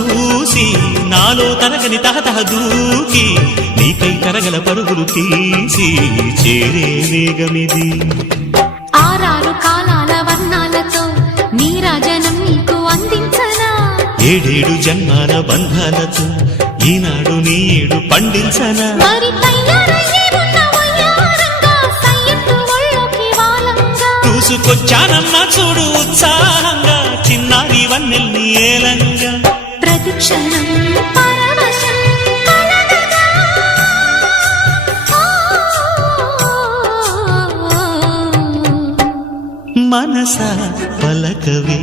చూసి నాలో తరగని తహతహ దూకి నీకై తరగల పరుగులు తీసి చేరే వేగమిది. ఆరారు కాలాల వర్ణాలతో నీరాజనం నీకు అందించనా, ఏడేడు జన్మాల బంధాలతో ఈనాడు నీడు పండించనా. మరి తయారయ్యే ఉన్న వయ్యారంగా సయ్యత్తు ఒళ్ళోకి వాలంగా చూసుకొచ్చానమ్మా చూడు ఉత్సాహంగా చిన్నారి వన్నెల్ని ఏలంగా. ప్రతిక్షణం పరవశం కలగగా మనసా పలకవే